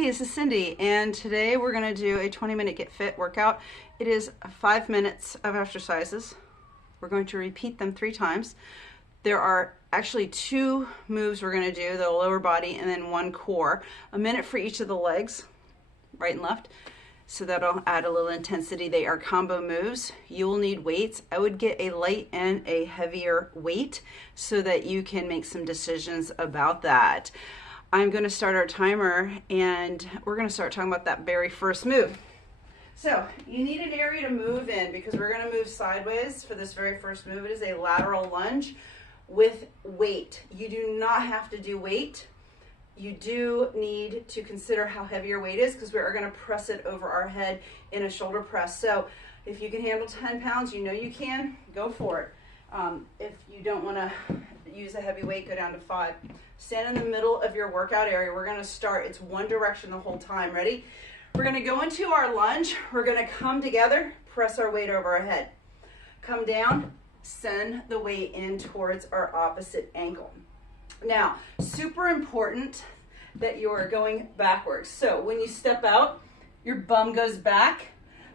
Hey, this is Cindy, and today we're going to do a 20-minute Get Fit workout. It is 5 minutes of exercises. We're going to repeat them 3 times. There are actually 2 moves we're going to do, the lower body and then 1 core. A minute for each of the legs, right and left. So that'll add a little intensity. They are combo moves. You will need weights. I would get a light and a heavier weight so that you can make some decisions about that. I'm going to start our timer and we're going to start talking about that very first move. So you need an area to move in because we're going to move sideways for this very first move. It is a lateral lunge with weight. You do not have to do weight. You do need to consider how heavy your weight is because we are going to press it over our head in a shoulder press. So if you can handle 10 pounds, you know you can, go for it. If you don't want to use a heavy weight, go down to 5. Stand in the middle of your workout area. We're going to start. It's one direction the whole time. Ready? We're going to go into our lunge. We're going to come together, press our weight over our head. Come down, send the weight in towards our opposite ankle. Now, super important that you are going backwards. So when you step out, your bum goes back.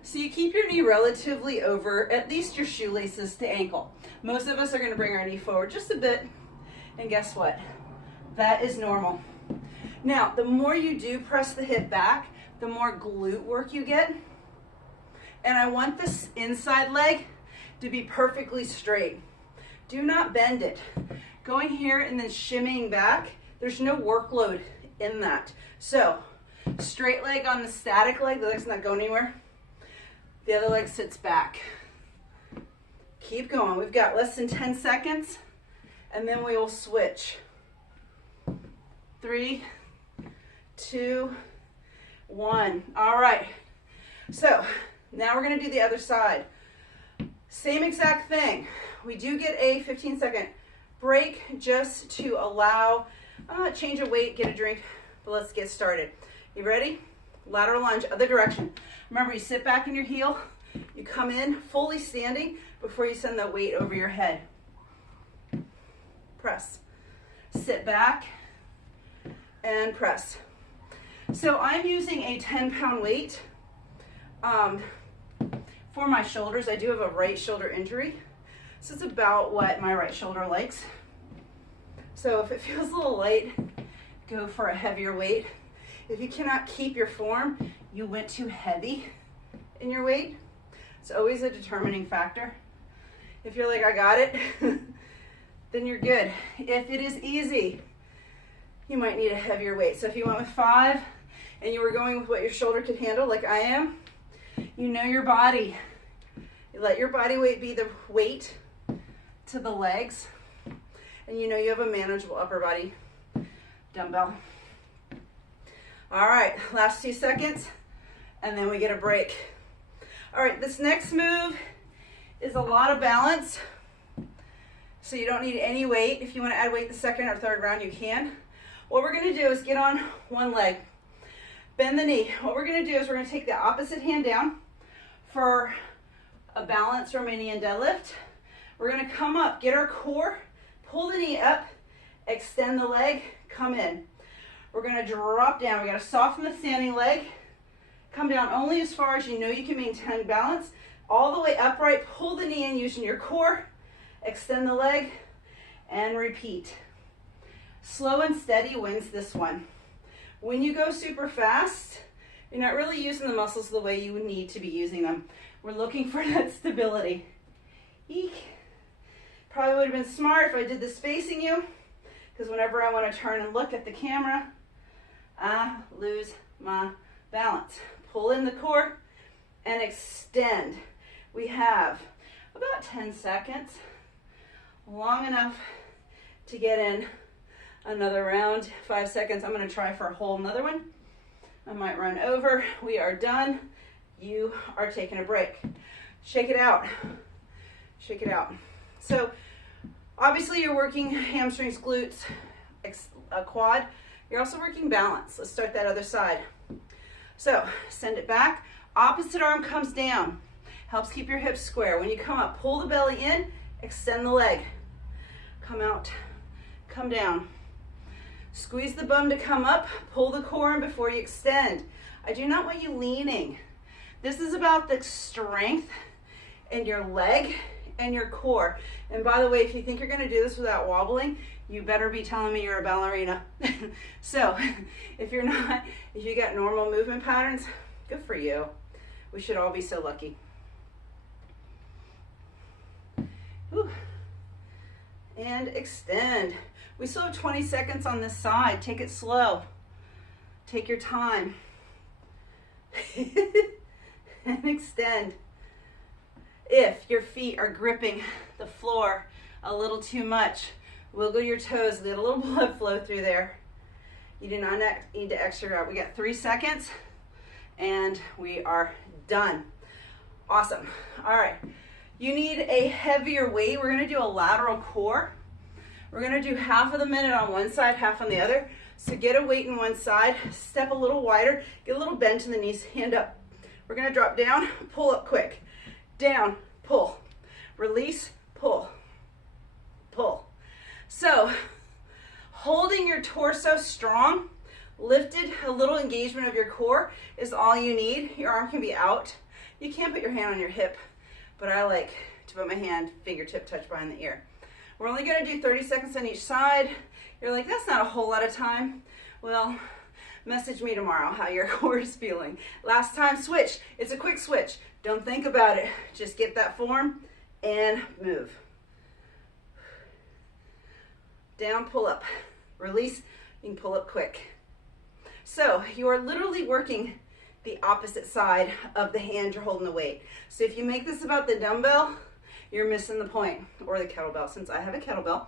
So you keep your knee relatively over, at least your shoelaces to ankle. Most of us are going to bring our knee forward just a bit. And guess what? That is normal. Now, the more you do press the hip back, the more glute work you get. And I want this inside leg to be perfectly straight. Do not bend it. Going here and then shimmying back, there's no workload in that. So, straight leg on the static leg, the leg's not going anywhere. The other leg sits back. Keep going. We've got less than 10 seconds, and then we will switch. 3, 2, 1. All right. So now we're going to do the other side. Same exact thing. We do get a 15-second break just to allow change of weight, get a drink, but let's get started. You ready? Lateral lunge, other direction. Remember, you sit back in your heel, you come in fully standing before you send the weight over your head. Press. Sit back and press. So I'm using a 10-pound weight for my shoulders. I do have a right shoulder injury, so it's about what my right shoulder likes. So if it feels a little light, go for a heavier weight. If you cannot keep your form, you went too heavy in your weight. It's always a determining factor. If you're like, I got it, then you're good. If it is easy, you might need a heavier weight. So if you went with 5 and you were going with what your shoulder could handle, like I am, you know your body. You let your body weight be the weight to the legs, and you know you have a manageable upper body dumbbell. All right, last 2 seconds, and then we get a break. All right, this next move is a lot of balance, so you don't need any weight. If you want to add weight the second or third round, you can. What we're going to do is get on one leg, bend the knee. What we're going to do is we're going to take the opposite hand down for a balanced Romanian deadlift. We're going to come up, get our core, pull the knee up, extend the leg, come in. We're going to drop down. We got to soften the standing leg. Come down only as far as you know you can maintain balance. All the way upright, pull the knee in using your core, extend the leg, and repeat. Slow and steady wins this one. When you go super fast, you're not really using the muscles the way you would need to be using them. We're looking for that stability. Eek. Probably would have been smart if I did this facing you, because whenever I want to turn and look at the camera, I lose my balance. Pull in the core and extend. We have about 10 seconds, long enough to get in another round. 5 seconds. I'm going to try for a whole another one. I might run over. We are done. You are taking a break. Shake it out. Shake it out. So obviously you're working hamstrings, glutes, quad. You're also working balance. Let's start that other side. So send it back. Opposite arm comes down. Helps keep your hips square. When you come up, pull the belly in, extend the leg. Come out, come down. Squeeze the bum to come up, pull the core in before you extend. I do not want you leaning. This is about the strength in your leg and your core. And by the way, if you think you're gonna do this without wobbling, you better be telling me you're a ballerina. So if you're not, if you got normal movement patterns, good for you. We should all be so lucky. Whew. And extend. We still have 20 seconds on this side. Take it slow. Take your time. And extend. If your feet are gripping the floor a little too much, wiggle your toes, let a little blood flow through there. You do not need to extra out. We got 3 seconds and we are done. Awesome. All right. You need a heavier weight. We're going to do a lateral core. We're going to do half of the minute on one side, half on the other. So get a weight in one side, step a little wider, get a little bend in the knees, hand up. We're going to drop down, pull up quick. Down, pull, release, pull, pull. So holding your torso strong, lifted, a little engagement of your core is all you need. Your arm can be out. You can't put your hand on your hip, but I like to put my hand, fingertip touch behind the ear. We're only going to do 30 seconds on each side. You're like, that's not a whole lot of time. Well, message me tomorrow how your core is feeling. Last time, switch. It's a quick switch. Don't think about it. Just get that form and move. Down, pull up. Release, you can pull up quick. So you are literally working the opposite side of the hand you're holding the weight. So if you make this about the dumbbell, you're missing the point, or the kettlebell, since I have a kettlebell.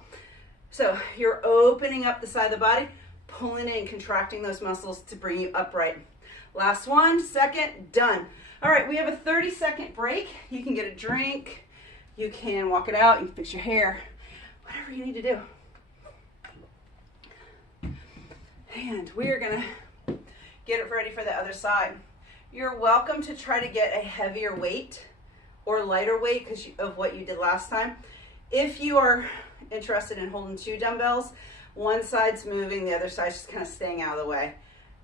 So you're opening up the side of the body, pulling in, contracting those muscles to bring you upright. Last 1 second, done. All right, we have a 30-second break. You can get a drink, you can walk it out, you can fix your hair, whatever you need to do. And we are gonna get it ready for the other side. You're welcome to try to get a heavier weight or lighter weight because of what you did last time. If you are interested in holding 2 dumbbells, one side's moving, the other side's just kind of staying out of the way.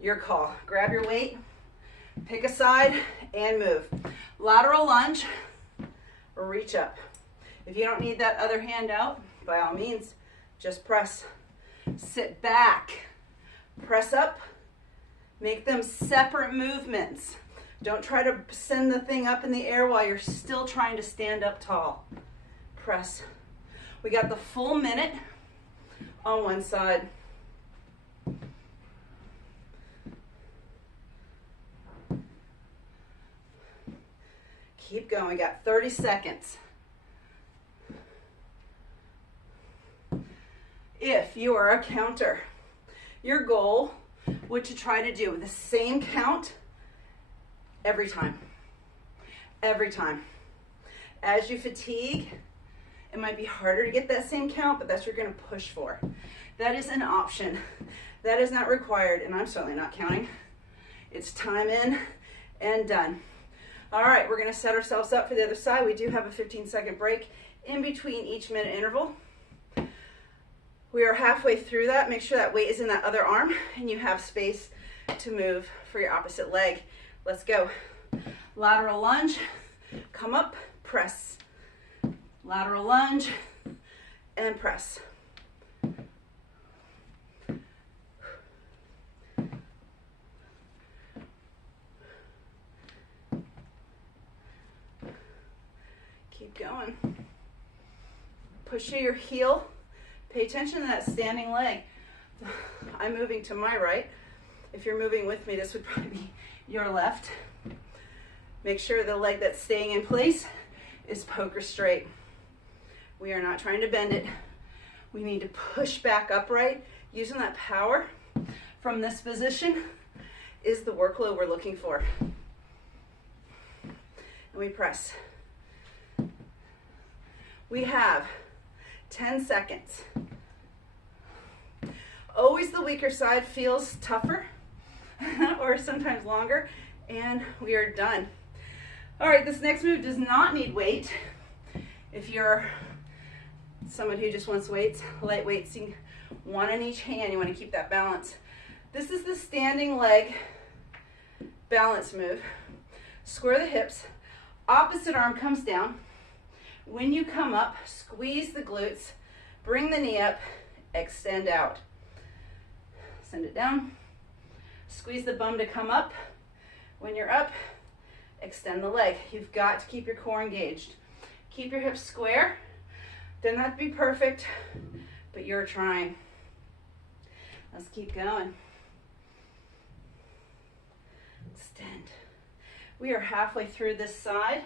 Your call. Grab your weight, pick a side, and move. Lateral lunge, or reach up. If you don't need that other hand out, by all means, just press. Sit back, press up, make them separate movements. Don't try to send the thing up in the air while you're still trying to stand up tall. Press. We got the full minute on one side. Keep going. We got 30 seconds. If you are a counter, your goal would to try to do the same count every time. Every time. As you fatigue, it might be harder to get that same count, but that's what you're going to push for. That is an option. That is not required, and I'm certainly not counting. It's time in and done. All right, we're going to set ourselves up for the other side. We do have a 15-second break in between each minute interval. We are halfway through that. Make sure that weight is in that other arm and you have space to move for your opposite leg. Let's go. Lateral lunge, come up, press. Lateral lunge and press. Keep going. Push your heel. Pay attention to that standing leg. I'm moving to my right. If you're moving with me, this would probably be your left. Make sure the leg that's staying in place is poker straight. We are not trying to bend it. We need to push back upright. Using that power from this position is the workload we're looking for. And we press. We have 10 seconds. Always the weaker side feels tougher or sometimes longer, and we are done. All right, this next move does not need weight. If you're someone who just wants weights, light weights, you can One in each hand. You want to keep that balance. This is the standing leg balance move. Square the hips. Opposite arm comes down. When you come up, squeeze the glutes, bring the knee up, extend out. Send it down. Squeeze the bum to come up. When you're up, extend the leg. You've got to keep your core engaged. Keep your hips square. Doesn't have to be perfect, but you're trying. Let's keep going. Extend. We are halfway through this side.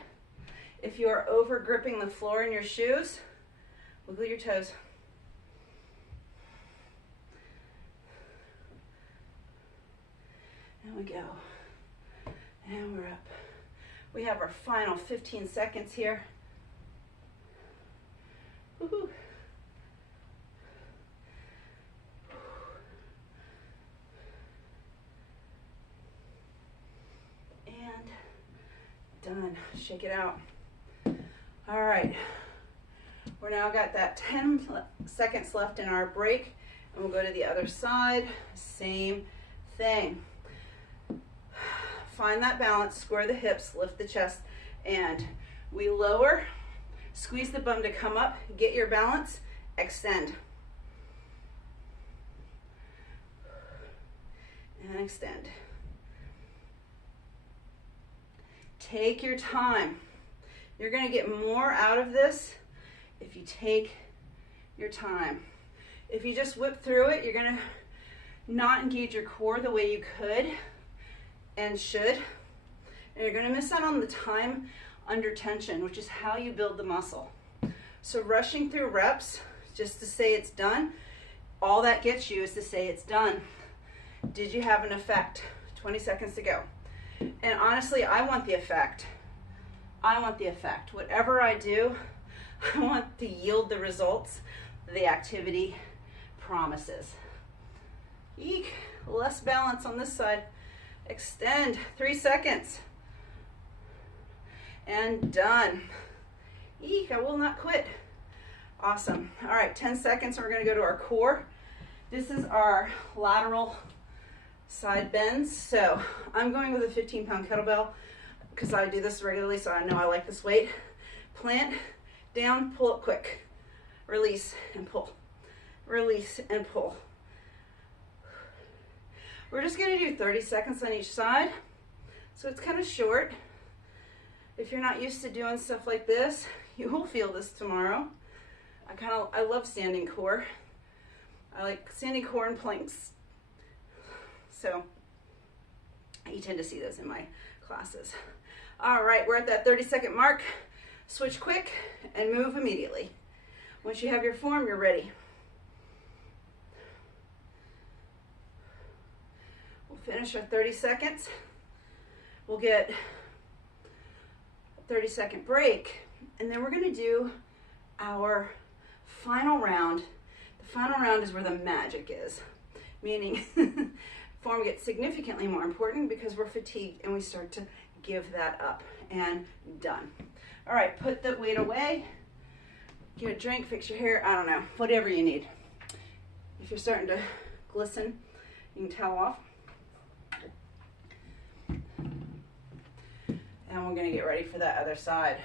If you are over gripping the floor in your shoes, wiggle your toes. And we go. And we're up. We have our final 15 seconds here. Woohoo. And done. Shake it out. All right. We're now got that 10 seconds left in our break, and we'll go to the other side. Same thing. Find that balance, square the hips, lift the chest, and we lower, squeeze the bum to come up, get your balance, extend. And extend. Take your time. You're going to get more out of this if you take your time. If you just whip through it, you're going to not engage your core the way you could and should. And you're going to miss out on the time under tension, which is how you build the muscle. So rushing through reps just to say it's done, all that gets you is to say it's done. Did you have an effect? 20 seconds to go. And honestly, I want the effect. I want the effect. Whatever I do, I want to yield the results the activity promises. Eek, less balance on this side. Extend, 3 seconds. And done. Eek, I will not quit. Awesome. All right, 10 seconds and we're gonna go to our core. This is our lateral side bends. So I'm going with a 15-pound kettlebell because I do this regularly, so I know I like this weight. Plant, down, pull up quick. Release and pull. Release and pull. We're just gonna do 30 seconds on each side. So it's kind of short. If you're not used to doing stuff like this, you will feel this tomorrow. I love standing core. I like standing core and planks. So you tend to see those in my classes. All right, we're at that 30-second mark. Switch quick and move immediately. Once you have your form, you're ready. We'll finish our 30 seconds. We'll get a 30-second break, and then we're gonna do our final round. The final round is where the magic is, meaning form gets significantly more important because we're fatigued and we start to give that up, and done. All right, put the weight away, get a drink, fix your hair, I don't know, whatever you need. If you're starting to glisten, you can towel off. And we're gonna get ready for that other side.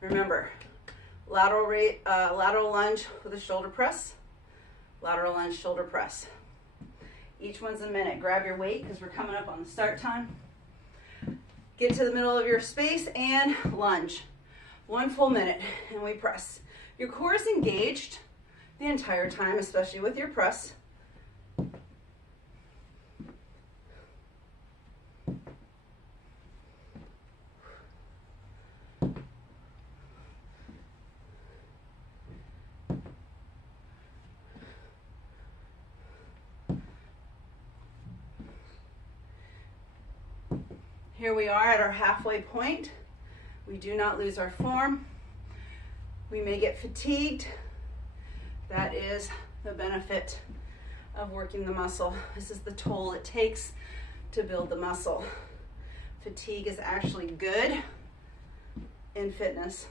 Remember, lateral lunge with a shoulder press, lateral lunge, shoulder press. Each one's a minute. Grab your weight because we're coming up on the start time. Get to the middle of your space and lunge. 1 full minute, and we press. Your core is engaged the entire time, especially with your press. Here we are at our halfway point. We do not lose our form. We may get fatigued. That is the benefit of working the muscle. This is the toll it takes to build the muscle. Fatigue is actually good in fitness.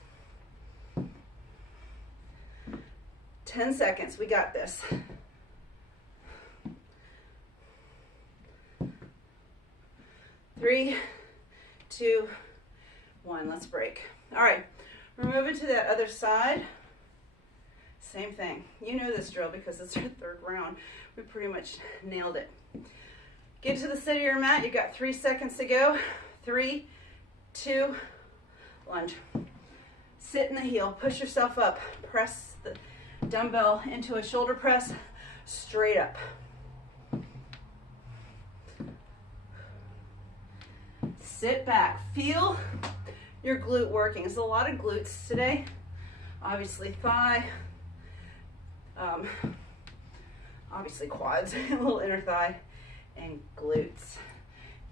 10 seconds, we got this. 3, 2, 1, let's break. All right, we're moving to that other side. Same thing. You know this drill because it's our third round. We pretty much nailed it. Get to the center of your mat. You've got 3 seconds to go. 3, 2, lunge. Sit in the heel. Push yourself up. Press the dumbbell into a shoulder press. Straight up. Sit back. Feel your glute working. There's a lot of glutes today. Obviously thigh. Obviously quads, a little inner thigh, and glutes.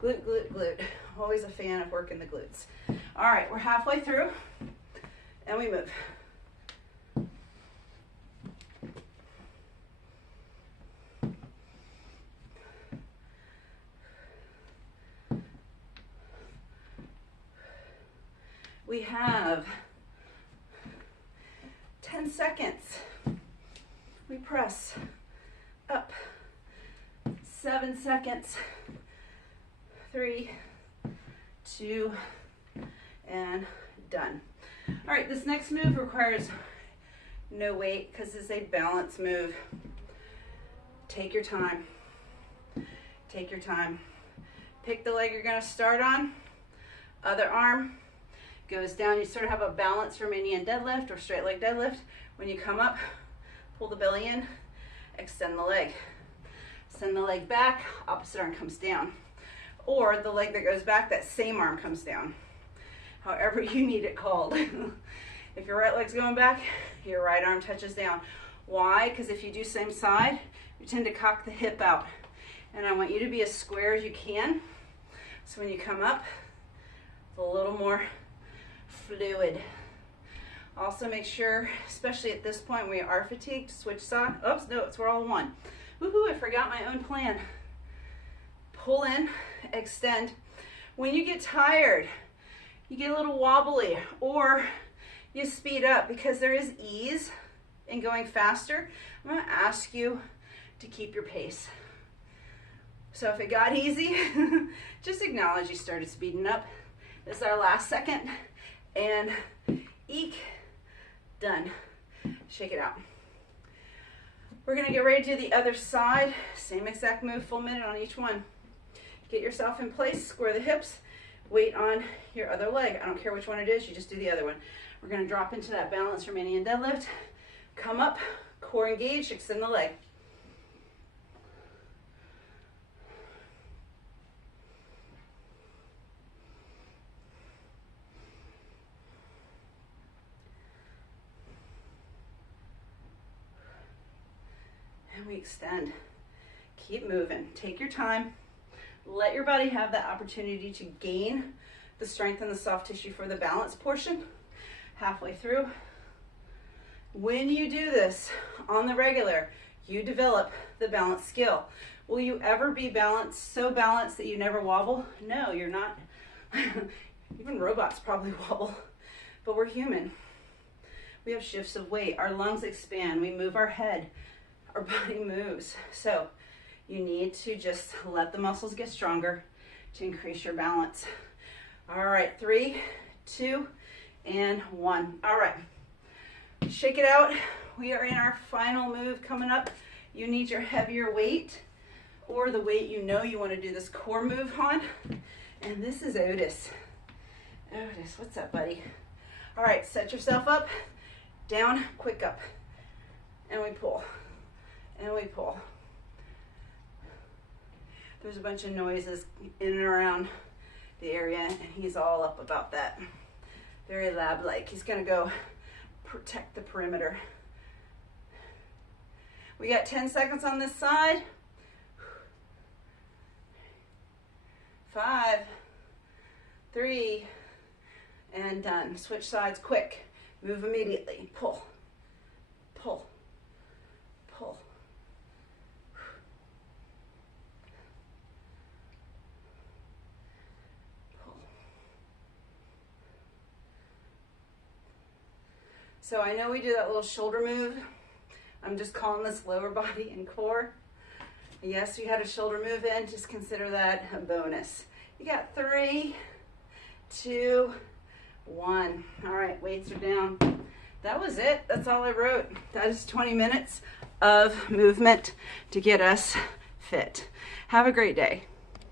Glute, glute, glute. Always a fan of working the glutes. All right, we're halfway through, and we move. We have 10 seconds. We press up. 7 seconds. 3, 2, and done. All right, this next move requires no weight because it's a balance move. Take your time. Take your time. Pick the leg you're going to start on. Other arm goes down. You sort of have a balanced Romanian deadlift or straight leg deadlift. When you come up, pull the belly in, extend the leg. Send the leg back, opposite arm comes down. Or the leg that goes back, that same arm comes down. However you need it called. If your right leg's going back, your right arm touches down. Why? Because if you do same side, you tend to cock the hip out. And I want you to be as square as you can. So when you come up, it's a little more fluid. Also make sure, especially at this point when you are fatigued, switch side. Oops, no, we're all in one. Woohoo, I forgot my own plan. Pull in, extend. When you get tired, you get a little wobbly or you speed up because there is ease in going faster. I'm going to ask you to keep your pace. So if it got easy, just acknowledge you started speeding up. This is our last second. And eek, done. Shake it out. We're going to get ready to do the other side. Same exact move, full minute on each one. Get yourself in place, square the hips, weight on your other leg. I don't care which one it is, you just do the other one. We're going to drop into that balanced Romanian deadlift. Come up, core engaged, extend the leg. And we extend. Keep moving. Take your time. Let your body have that opportunity to gain the strength and the soft tissue for the balance portion. Halfway through. When you do this on the regular, you develop the balance skill. Will you ever be balanced, so balanced that you never wobble? No, you're not. Even robots probably wobble, but we're human. We have shifts of weight. Our lungs expand. We move our head. Our body moves. So you need to just let the muscles get stronger to increase your balance. All right, 3, 2, and 1. All right, shake it out. We are in our final move coming up. You need your heavier weight or the weight you know you want to do this core move on. And this is Otis. Otis, what's up, buddy? All right, set yourself up, down, quick up. And we pull, and we pull. There's a bunch of noises in and around the area, and he's all up about that. Very lab-like. He's gonna go protect the perimeter. We got 10 seconds on this side. 5, 3, and done. Switch sides quick. Move immediately. Pull, pull, pull. So I know we do that little shoulder move, I'm just calling this lower body and core. Yes, you had a shoulder move in, just consider that a bonus. You got 3, 2, 1. All right, weights are down. That was it. That's all I wrote. That is 20 minutes of movement to get us fit. Have a great day.